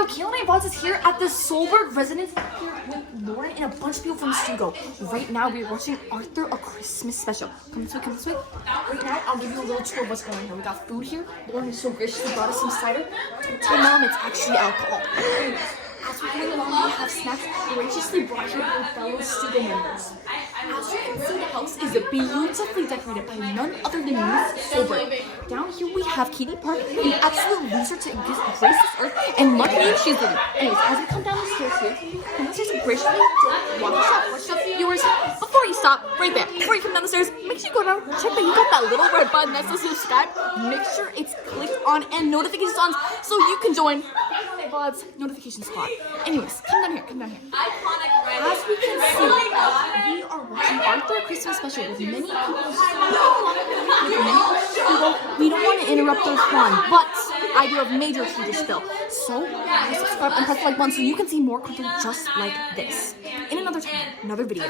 Yo, Kayla and I bought this here at the Soelberg residence here with Lauren and a bunch of people from STUGO. Right now, we're watching Arthur, a Christmas special. Come this way, come this way. Right now, I'll give you a little tour of what's going on here. We got food here. Lauren is so graciously brought us some cider. Tell Mom it's actually alcohol. As we're going along, we have snacks graciously brought here by fellow STUGO members. As you can see, the house is beautifully decorated by none other than Miss Soelberg. Down here we have Katie Park, an absolute loser to grace this earth, and luckily she's living. Anyways, as we come down the stairs here, come down the stairs graciously. Watch out, viewers. Before you stop, right there, before you come down the stairs, make sure you go down, check that you got that little red button that says subscribe. Make sure it's clicked on and notifications on so you can join God's notification squad. Anyways, come down here, come down here. As we can see, we are watching Arthur Christmas special with many people. We don't want to interrupt their fun, but I do have major tea to spill. So, subscribe and press the like button so you can see more content just like this. In another time, another video.